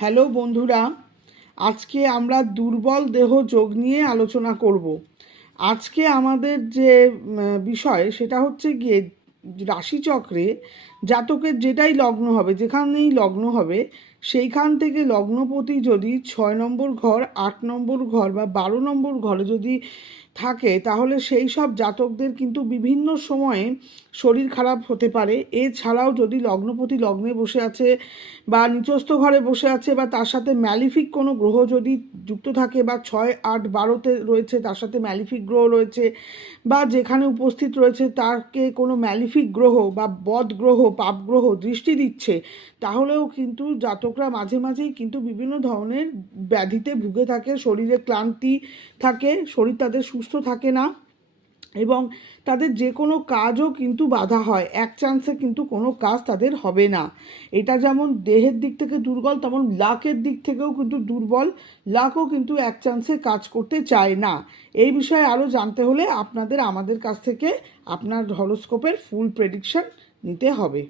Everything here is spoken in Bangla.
হ্যালো বন্ধুরা, আজকে আমরা দুর্বল দেহ যোগ নিয়ে আলোচনা করব। আজকে আমাদের যে বিষয় সেটা হচ্ছে গিয়ে রাশিচক্রে জাতকের যেটাই লগ্ন হবে, যেখানেই লগ্ন হবে সেইখান থেকে লগ্নপতি যদি 6 নম্বর ঘর, 8 নম্বর ঘর বা 12 নম্বর ঘরে যদি থাকে, তাহলে সেই সব জাতকদের কিন্তু বিভিন্ন সময়ে শরীর খারাপ হতে পারে। এছাড়াও যদি লগ্নপতি লগ্নে বসে আছে বা নিচস্থ ঘরে বসে আছে বা তার সাথে ম্যালিফিক কোনো গ্রহ যদি যুক্ত থাকে বা 6, 8, 12-তে রয়েছে, তার সাথে ম্যালিফিক গ্রহ রয়েছে বা যেখানে উপস্থিত রয়েছে তাকে কোনো ম্যালিফিক গ্রহ বা বদ গ্রহ, পাপ গ্রহ দৃষ্টি দিচ্ছে, তাহলেও কিন্তু জাতকরা মাঝে মাঝেই কিন্তু বিভিন্ন ধরনের ব্যাধিতে ভুগে থাকে। শরীরে ক্লান্তি থাকে, শরীর তাদের সুস্থ থাকে না এবং তাদের যে কোনো কাজও কিন্তু বাধা হয়। এক চান্সে কিন্তু কোনো কাজ তাদের হবে না। এটা যেমন দেহের দিক থেকে দুর্বল, তেমন লাকের দিক থেকেও কিন্তু দুর্বল। লাকও কিন্তু এক চান্সে কাজ করতে চায় না। এই বিষয়ে আরও জানতে হলে আপনাদের আমাদের কাছ থেকে আপনার হরোস্কোপের ফুল প্রেডিকশন নিতে হবে।